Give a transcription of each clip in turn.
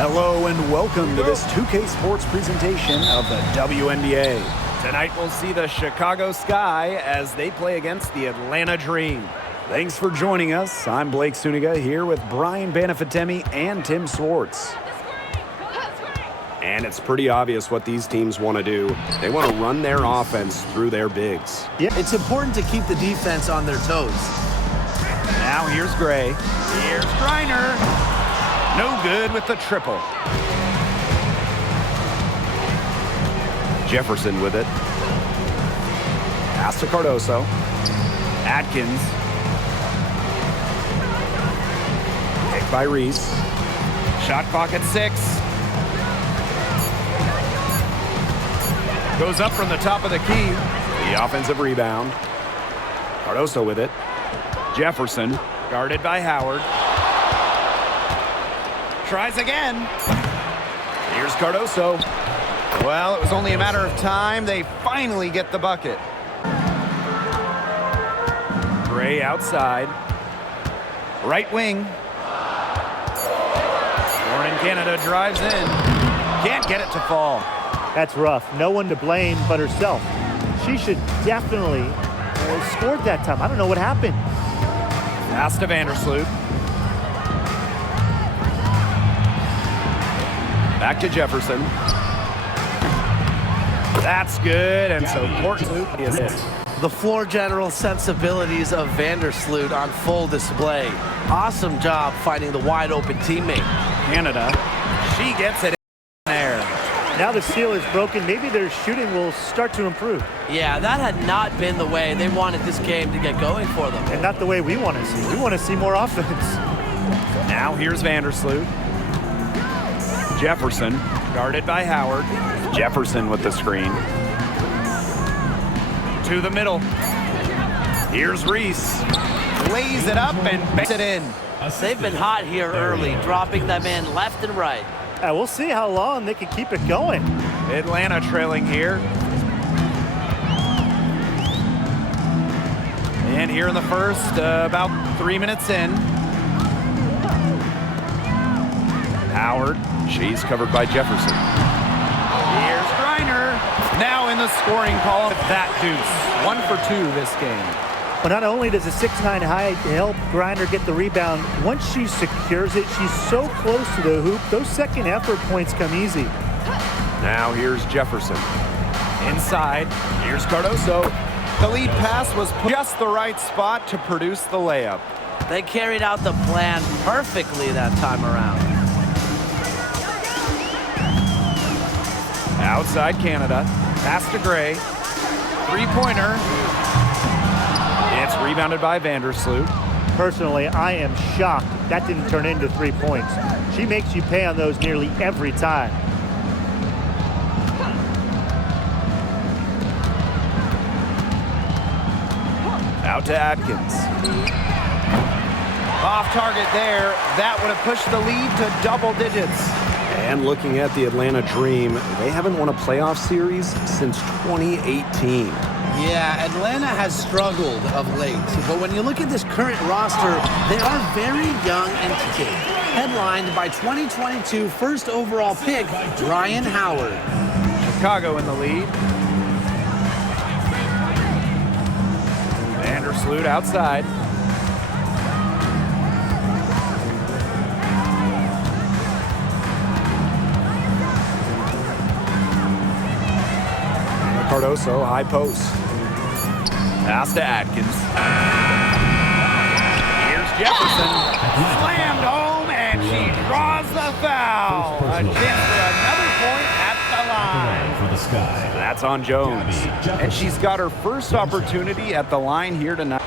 Hello and welcome to this 2K Sports presentation of the WNBA. Tonight we'll see the Chicago Sky as they play against the Atlanta Dream. Thanks for joining us. I'm Blake Suniga here with Brian Banafitemi and Tim Swartz. And it's pretty obvious what these teams want to do. They want to run their offense through their bigs. Yeah, it's important to keep the defense on their toes. Now here's Gray. Here's Griner. No good with the triple. Jefferson with it. Pass to Cardoso. Atkins. Picked by Reese. Shot clock at 6. Goes up from the top of the key. The offensive rebound. Cardoso with it. Jefferson, guarded by Howard. Tries again. Here's Cardoso. Well, it was only a matter of time. They finally get the bucket. Gray outside. Right wing. Warren Canada drives in. Can't get it to fall. That's rough. No one to blame but herself. She should definitely have scored that time. I don't know what happened. Pass to Vandersloot. Back to Jefferson. That's good, and so Portloop is it. The floor general sensibilities of Vandersloot on full display. Awesome job finding the wide open teammate. Canada, she gets it in there. Now the seal is broken. Maybe their shooting will start to improve. Yeah, that had not been the way they wanted this game to get going for them. And not the way we want to see. We want to see more offense. Now here's Vandersloot. Jefferson, guarded by Howard. Jefferson with the screen. To the middle. Here's Reese. Lays it up and banks it in. They've been hot here early, dropping them in left and right. We'll see how long they can keep it going. Atlanta trailing here. And here in the first, about 3 minutes in. Howard, she's covered by Jefferson. Here's Griner. Now in the scoring column, that deuce. 1 for 2 this game. But not only does a 6'9" height help Griner get the rebound, once she secures it, she's so close to the hoop, those second effort points come easy. Now here's Jefferson. Inside, here's Cardoso. The lead pass was just the right spot to produce the layup. They carried out the plan perfectly that time around. Outside Canada. Pass to Gray. Three-pointer. It's rebounded by Vandersloot. Personally, I am shocked that didn't turn into 3 points. She makes you pay on those nearly every time. Out to Atkins. Off target there. That would have pushed the lead to double digits. And looking at the Atlanta Dream, they haven't won a playoff series since 2018. Yeah, Atlanta has struggled of late, but when you look at this current roster, they are a very young entity, headlined by 2022 first overall pick, Ryan Howard. Chicago in the lead. Vandersloot outside. Cardoso, high post. Pass to Atkins. Here's Jefferson. Slammed home, and she draws the foul. A chance for another point at the line. For the Sky. That's on Jones. And she's got her first opportunity at the line here tonight.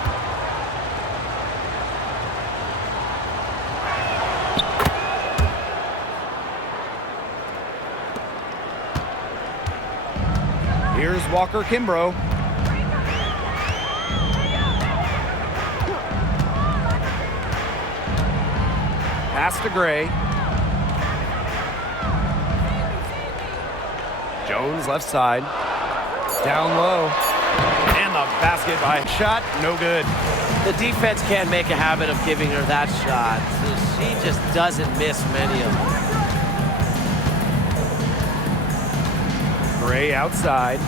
Here's Walker Kimbrough. Pass to Gray. Jones left side. Down low. And the basket by shot, no good. The defense can't make a habit of giving her that shot. She just doesn't miss many of them. Gray outside.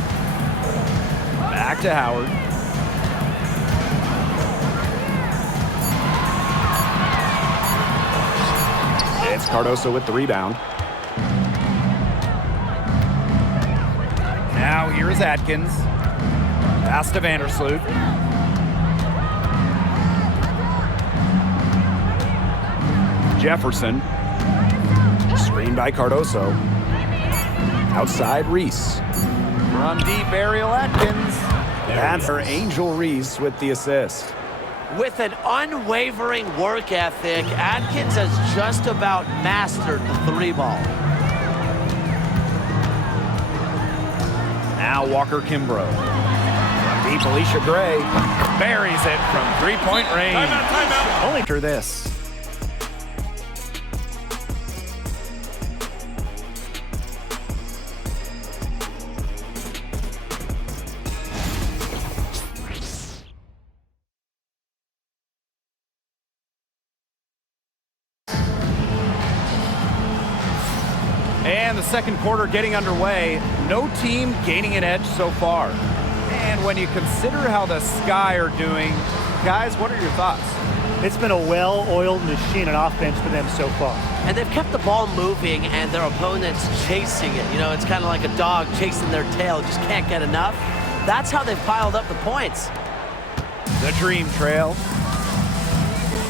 Back to Howard. It's Cardoso with the rebound. Now here's Atkins. Pass to Vandersloot. Jefferson. Screen by Cardoso. Outside Reese. Run deep, Ariel Atkins. That's her Angel Reese with the assist. With an unwavering work ethic, Atkins has just about mastered the three ball. Now Walker Kimbrough. From deep, Alicia Gray buries it from three-point range. Timeout. Only after this. And the second quarter getting underway. No team gaining an edge so far. And when you consider how the Sky are doing, guys, what are your thoughts? It's been a well-oiled machine on offense for them so far. And they've kept the ball moving and their opponents chasing it. You know, it's kind of like a dog chasing their tail, just can't get enough. That's how they've piled up the points. The Dream Trail.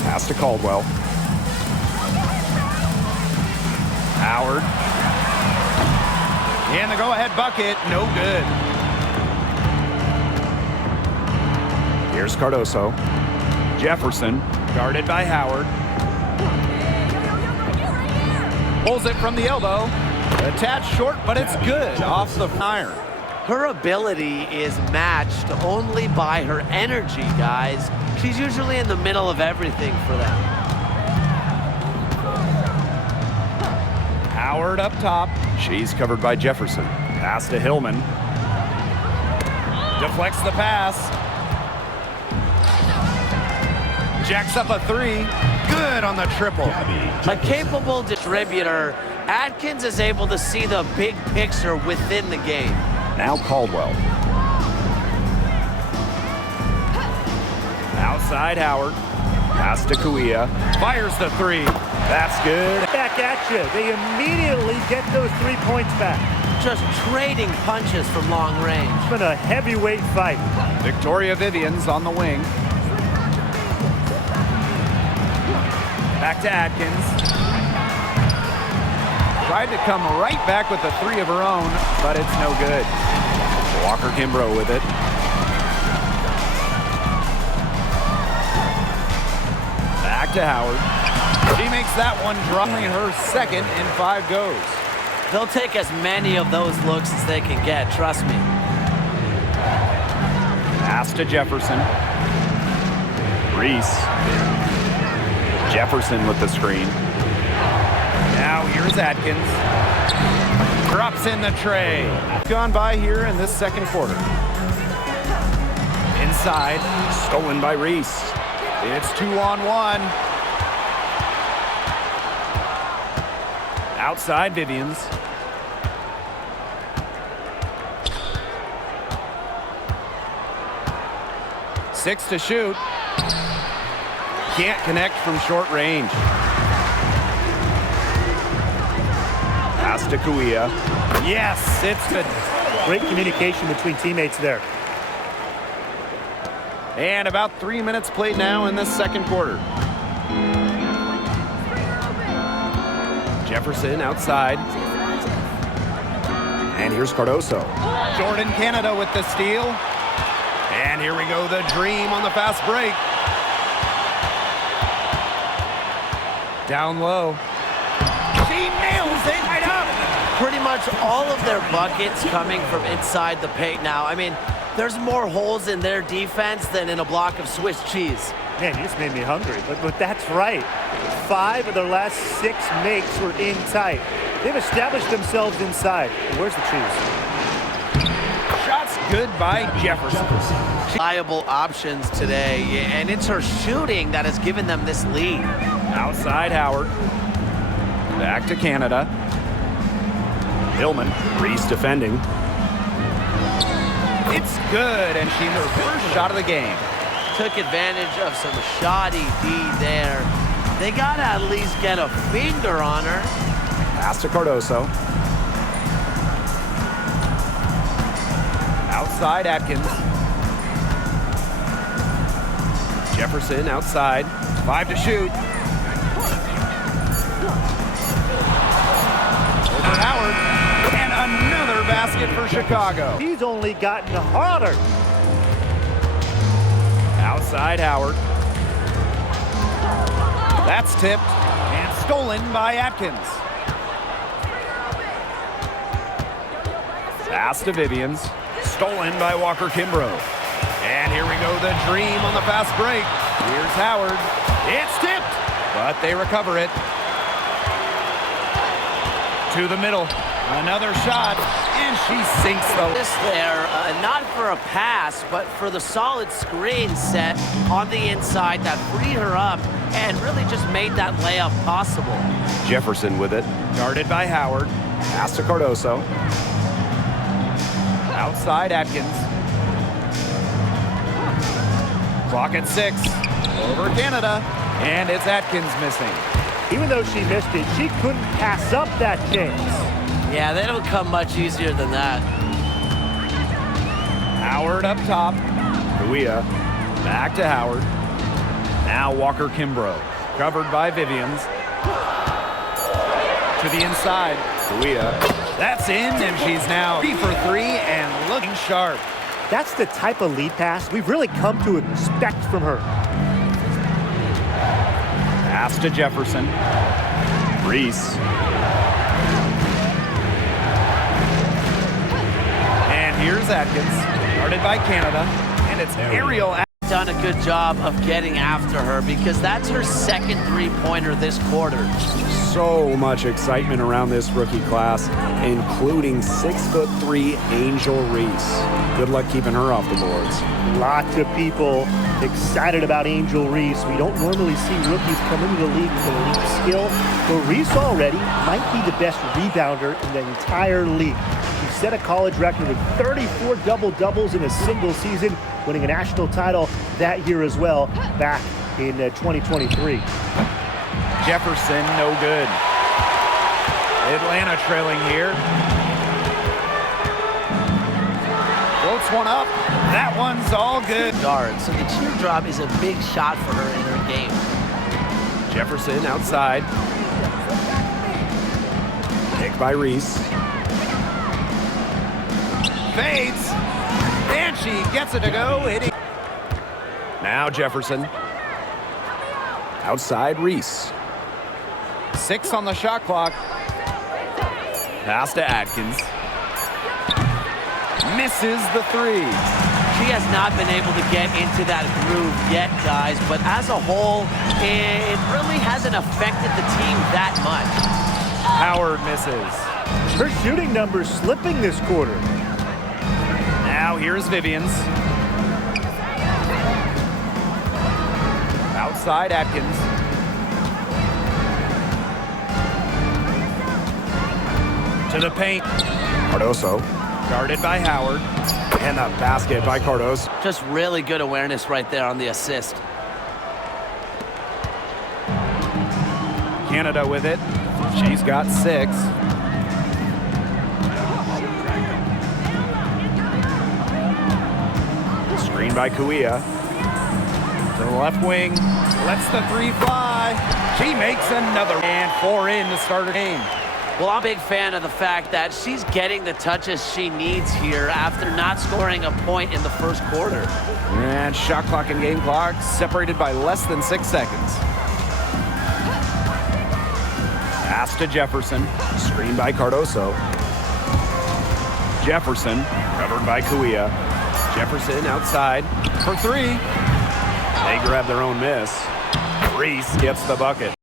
Pass to Caldwell. Howard. And the go-ahead bucket, no good. Here's Cardoso. Jefferson, guarded by Howard. Pulls it from the elbow. Attached short, but it's good off the iron. Her ability is matched only by her energy, guys. She's usually in the middle of everything for them. Howard up top. She's covered by Jefferson. Pass to Hillman. Deflects the pass. Jacks up a three. Good on the triple. A capable distributor, Atkins is able to see the big picture within the game. Now Caldwell. Outside Howard. Pass to Kuia. Fires the three. That's good. Back at you. They immediately get those 3 points back. Just trading punches from long range. It's been a heavyweight fight. Victoria Vivian's on the wing. Back to Atkins. Tried to come right back with a three of her own, but it's no good. Walker Kimbrough with it. Back to Howard. She makes that one drop. Only her second in 5 goes. They'll take as many of those looks as they can get, trust me. Pass to Jefferson. Reese. Jefferson with the screen. Now here's Atkins. Drops in the tray. Gone by here in this second quarter. Inside. Stolen by Reese. It's 2-on-1. Outside Vivian's. Six to shoot. Can't connect from short range. Pass to Kuia. Yes, it's the... Great communication between teammates there. And about 3 minutes played now in this second quarter. Jefferson outside. And here's Cardoso. Jordan Canada with the steal. And here we go, the Dream on the fast break. Down low. She nails it right up. Pretty much all of their buckets coming from inside the paint now. I mean, there's more holes in their defense than in a block of Swiss cheese. Man, you just made me hungry, but that's right. 5 of their last 6 makes were in tight. They've established themselves inside. Where's the cheese? Shots good by Jefferson. Viable options today, and it's her shooting that has given them this lead. Outside Howard. Back to Canada. Hillman. Reese defending. It's good, and she's her first shot of the game. Took advantage of some shoddy D there. They got to at least get a finger on her. Pass to Cardoso. Outside Atkins. Jefferson outside. 5 to shoot. Over Howard. And another basket for Chicago. He's only gotten harder. Outside Howard. That's tipped and stolen by Atkins. Pass to Vivians. Stolen by Walker Kimbrough. And here we go, the dream on the fast break. Here's Howard. It's tipped, but they recover it. To the middle. Another shot, and she sinks the... This there, not for a pass, but for the solid screen set on the inside that freed her up and really just made that layup possible. Jefferson with it. Guarded by Howard. Pass to Cardoso. Outside Atkins. Clock at 6. Over Canada. And it's Atkins missing. Even though she missed it, she couldn't pass up that chance. Yeah, they don't come much easier than that. Howard up top. Kuia. Back to Howard. Now Walker Kimbrough. Covered by Vivians. To the inside. Kuia. That's in, and she's now 3 for 3 and looking sharp. That's the type of lead pass we've really come to expect from her. Pass to Jefferson. Reese. And here's Atkins, guarded by Canada, and it's aerial. Done a good job of getting after her because that's her second three-pointer this quarter. So much excitement around this rookie class, including 6'3" Angel Reese. Good luck keeping her off the boards. Lots of people excited about Angel Reese. We don't normally see rookies come into the league with elite skill, but Reese already might be the best rebounder in the entire league. She set a college record with 34 double-doubles in a single season, winning a national title that year as well, back in 2023. Jefferson, no good. Atlanta trailing here. Floats one up. That one's all good. Guard. So the teardrop is a big shot for her in her game. Jefferson outside. Picked by Reese. Fades. And she gets it to go. Hitting. Now Jefferson. Outside Reese. 6 on the shot clock. Pass to Atkins. Misses the 3. She has not been able to get into that groove yet, guys, but as a whole, it really hasn't affected the team that much. Howard misses. Her shooting numbers slipping this quarter. Now here's Vivians. Outside Atkins. To the paint. Cardoso. Guarded by Howard. And the basket by Cardoso. Just really good awareness right there on the assist. Canada with it. She's got 6. Screen by Kuia. To the left wing. Lets the 3 fly. She makes another. And 4 in to start her game. Well, I'm a big fan of the fact that she's getting the touches she needs here after not scoring a point in the first quarter. And shot clock and game clock separated by less than 6 seconds. Pass to Jefferson. Screen by Cardoso. Jefferson covered by Kuia. Jefferson outside for 3. They grab their own miss. Reese gets the bucket.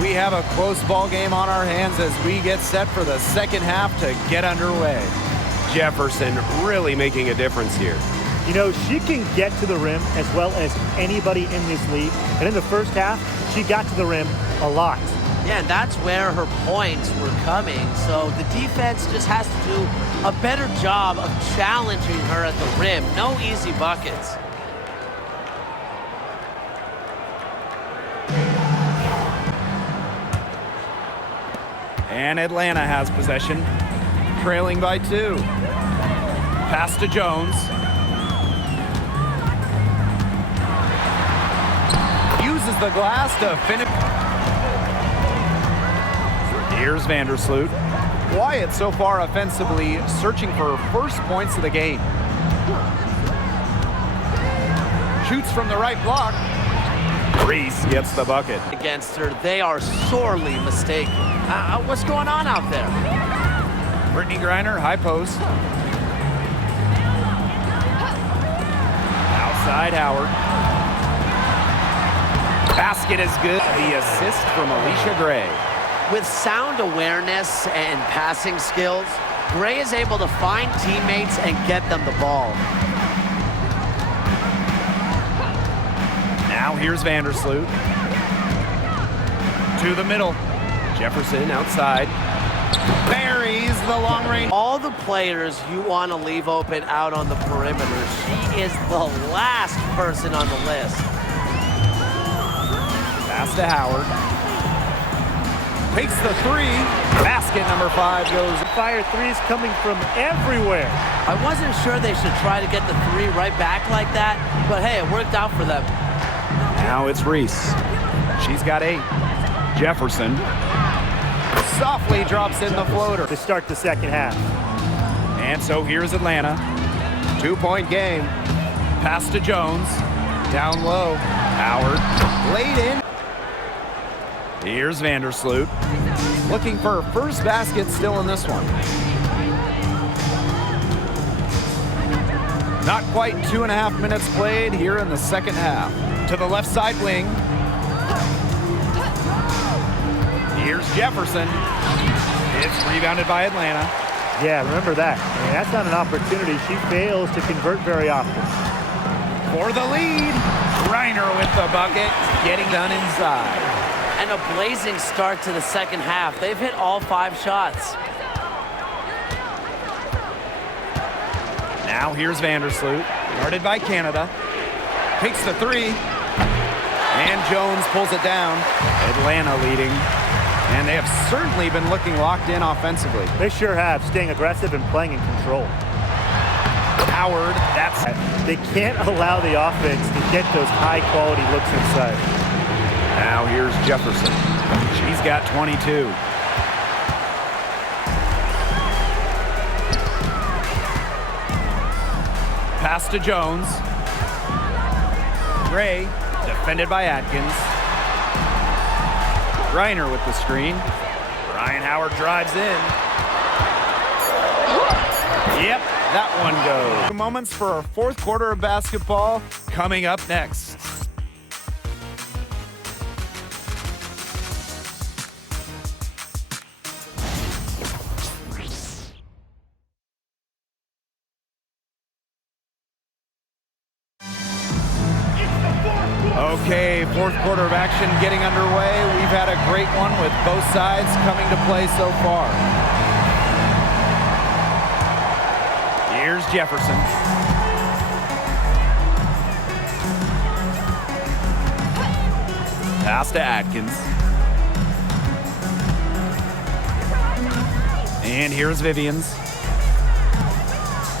We have a close ball game on our hands as we get set for the second half to get underway. Jefferson really making a difference here. You know, she can get to the rim as well as anybody in this league. And in the first half, she got to the rim a lot. Yeah, and that's where her points were coming. So the defense just has to do a better job of challenging her at the rim. No easy buckets. And Atlanta has possession, trailing by 2. Pass to Jones. Uses the glass to finish. Here's Vandersloot. Wyatt so far offensively searching for first points of the game. Shoots from the right block. Reese gets the bucket. Against her, they are sorely mistaken. What's going on out there? Brittany Griner, high post. Outside Howard. Basket is good. The assist from Alicia Gray. With sound awareness and passing skills, Gray is able to find teammates and get them the ball. Now here's Vandersloot. To the middle. Jefferson outside. Buries the long range. All the players you want to leave open out on the perimeter, she is the last person on the list. Pass to Howard. Takes the 3. Basket number 5 goes. Fire threes coming from everywhere. I wasn't sure they should try to get the 3 right back like that, but hey, it worked out for them. Now it's Reese. She's got 8. Jefferson softly drops in the floater. To start the second half. And so here's Atlanta. 2-point game. Pass to Jones. Down low. Howard. Laid in. Here's Vandersloot. Looking for her first basket still in this one. Not quite 2.5 minutes played here in the second half. To the left side wing. Here's Jefferson. It's rebounded by Atlanta. Yeah, remember that. I mean, that's not an opportunity. She fails to convert very often. For the lead. Reiner with the bucket. Getting done inside. And a blazing start to the second half. They've hit all 5 shots. Now here's Vandersloot. Guarded by Canada. Takes the 3. And Jones pulls it down. Atlanta leading. And they have certainly been looking locked in offensively. They sure have, staying aggressive and playing in control. Howard, that's it. They can't allow the offense to get those high-quality looks inside. Now here's Jefferson. She's got 22. Pass to Jones. Gray, defended by Atkins. Reiner with the screen. Ryan Howard drives in. Yep, that one goes. Moments for our fourth quarter of basketball coming up next. Okay, fourth quarter of action getting underway. We've had a great one with both sides coming to play so far. Here's Jefferson. Pass to Atkins. And here's Vivians.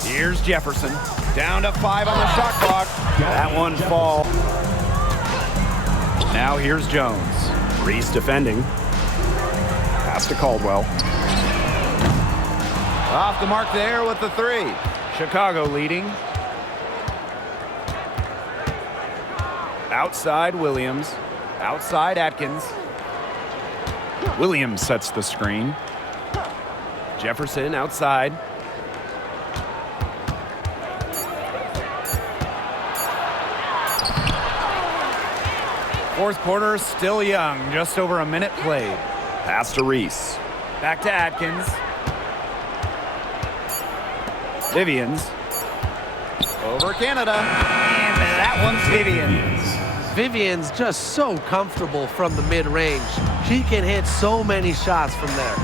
Here's Jefferson. Down to 5 on the shot clock. That one fall. Now here's Jones. Reese defending. Pass to Caldwell. Off the mark there with the 3. Chicago leading. Outside Williams. Outside Atkins. Williams sets the screen. Jefferson outside. Fourth quarter still young, just over a minute played. Pass to Reese. Back to Atkins. Vivians. Over Canada. And that one's Vivian. Vivian's just so comfortable from the mid-range. She can hit so many shots from there.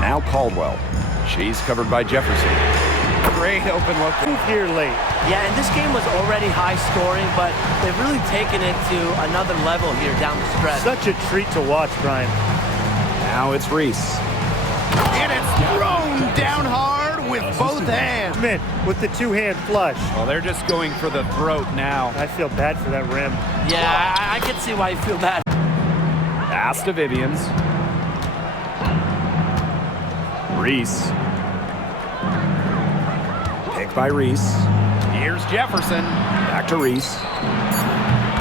Now Caldwell. She's covered by Jefferson. Great open look. Here late. Yeah, and this game was already high scoring, but they've really taken it to another level here down the stretch. Such a treat to watch, Brian. Now it's Reese. And it's thrown down hard with both hands. Schmidt with the two-hand flush. Well, they're just going for the throat now. I feel bad for that rim. Yeah, I can see why you feel bad. Pass to Vivians. Reese. Picked by Reese. Here's Jefferson. Back to Reese.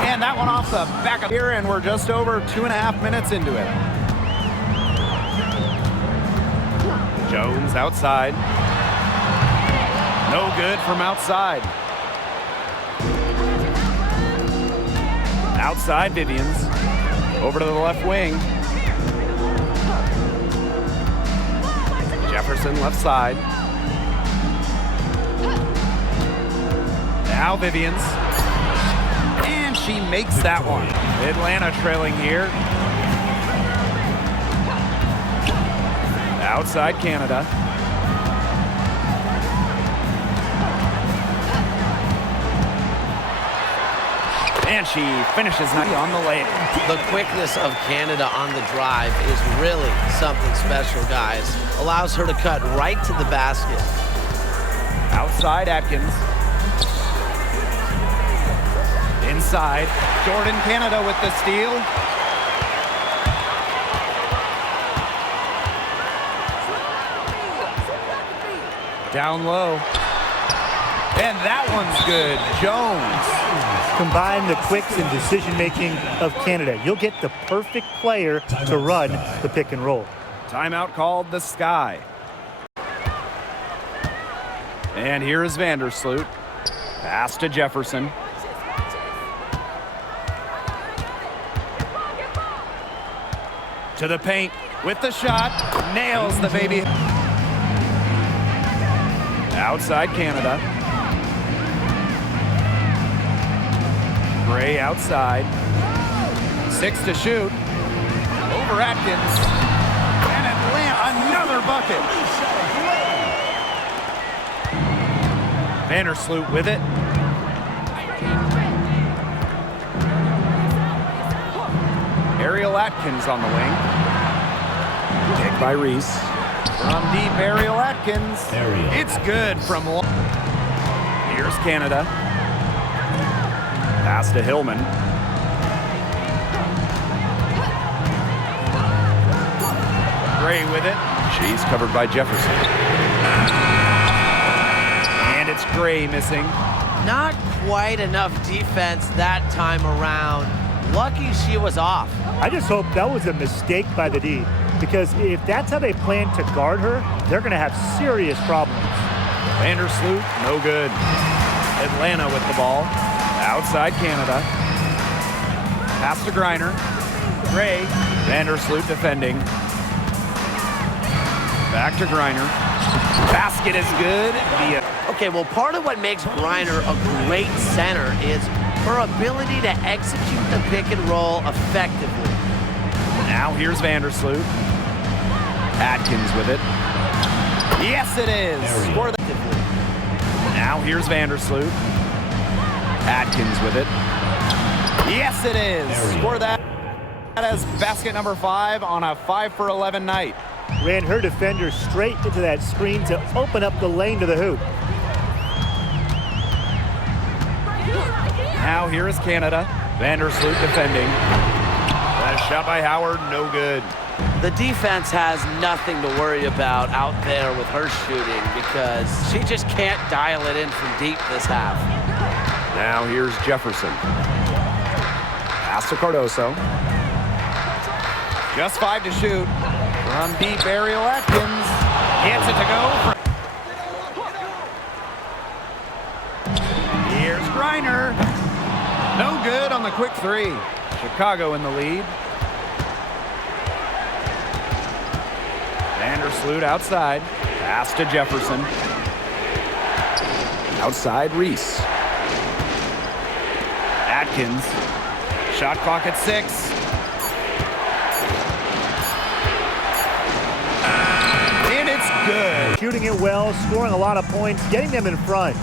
And that one off the back of here, and we're just over 2.5 minutes into it. Jones outside. No good from outside. Outside Vivians. Over to the left wing. Jefferson left side. Now Vivians. And she makes that one. Atlanta trailing here. Outside Canada. And she finishes on the lane. The quickness of Canada on the drive is really something special, guys. Allows her to cut right to the basket. Outside Atkins. Inside. Jordan Canada with the steal. Down low. And that one's good. Jones. Combine the quicks and decision-making of Canada. You'll get the perfect player to run the pick and roll. Timeout called the Sky. And here is Vandersloot. Pass to Jefferson. To the paint with the shot. Nails the baby. Outside Canada. Gray outside. 6 to shoot. Over Atkins. And Atlanta, another bucket. Vandersloot with it. Ariel Atkins on the wing. Picked by Reese. From deep, Ariel Atkins. It's good from long. Here's Canada. Pass to Hillman. Gray with it. She's covered by Jefferson. And it's Gray missing. Not quite enough defense that time around. Lucky she was off. I just hope that was a mistake by the D, because if that's how they plan to guard her, they're going to have serious problems. Vandersloot, no good. Atlanta with the ball. Outside Canada. Pass to Griner. Gray. Vandersloot defending. Back to Griner. Basket is good. Okay, well, part of what makes Griner a great center is her ability to execute the pick and roll effectively. Now here's Vandersloot. Atkins with it. Yes, it is. Score that. Now here's Vandersloot. Atkins with it. Yes, it is. Score that. That is basket number 5 on a 5 for 11 night. Ran her defender straight into that screen to open up the lane to the hoop. Now here is Canada. Vandersloot defending. That shot by Howard, no good. The defense has nothing to worry about out there with her shooting because she just can't dial it in from deep this half. Now here's Jefferson. Pass to Cardoso. Just 5 to shoot. From deep, Ariel Atkins. Gets it to go. Here's Griner. No good on the quick 3. Chicago in the lead. Vandersloot outside. Pass to Jefferson. Outside Reese. Atkins. Shot clock at 6. And it's good. Shooting it well, scoring a lot of points, getting them in front.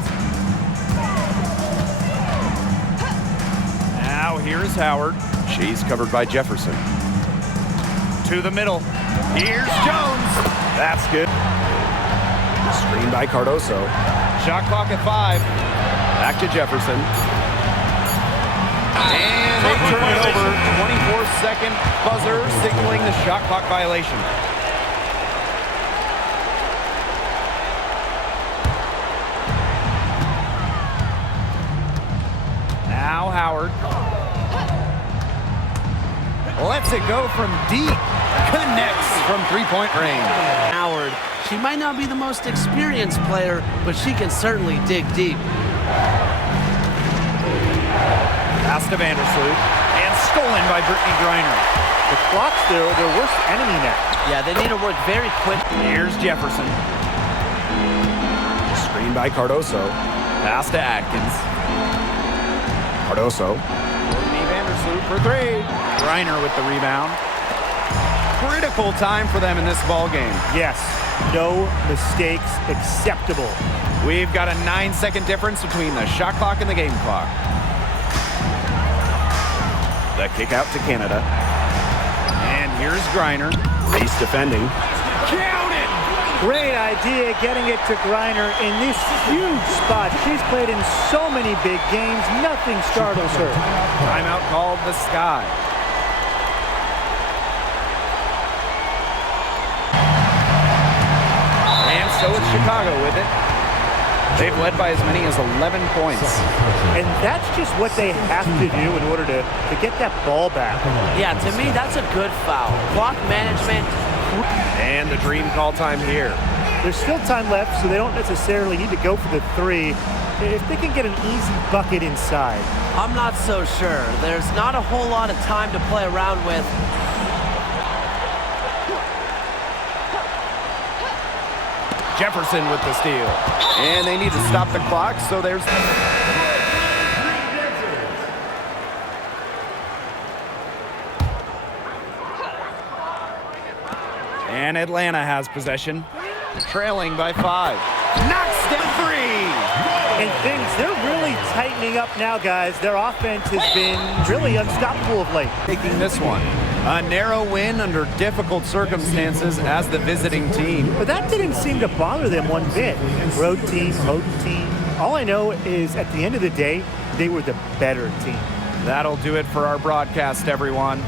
Now here's Howard. She's covered by Jefferson. To the middle. Here's Jones. That's good. Screen by Cardoso. Shot clock at 5. Back to Jefferson. And they turn it over. 24-second buzzer signaling the shot clock violation. Now Howard. Lets it go from deep. Connects from three-point range. Howard, she might not be the most experienced player, but she can certainly dig deep. Pass to Vandersloot. And stolen by Brittany Griner. The clock's their worst enemy now. Yeah, they need to work very quick. Here's Jefferson. Screen by Cardoso. Pass to Atkins. Cardoso. Brittany Vandersloot for 3. Griner with the rebound. Critical time for them in this ball game. Yes, no mistakes acceptable. We've got a 9-second difference between the shot clock and the game clock. The kick out to Canada. And here's Griner. He's defending. Count it! Great idea getting it to Griner in this huge spot. She's played in so many big games. Nothing startles her. Timeout called the Sky. And so it's Chicago with it. They've led by as many as 11 points. And that's just what they have to do in order to get that ball back. Yeah, to me, that's a good foul. Clock management. And the dream call time here. There's still time left, so they don't necessarily need to go for the 3. If they can get an easy bucket inside. I'm not so sure. There's not a whole lot of time to play around with. Jefferson with the steal. And they need to stop the clock, so there's... And Atlanta has possession, trailing by 5. Knocks down 3! And they're really tightening up now, guys. Their offense has been really unstoppable of late. Taking this one. A narrow win under difficult circumstances as the visiting team. But that didn't seem to bother them one bit. Road team, home team. All I know is at the end of the day, they were the better team. That'll do it for our broadcast, everyone.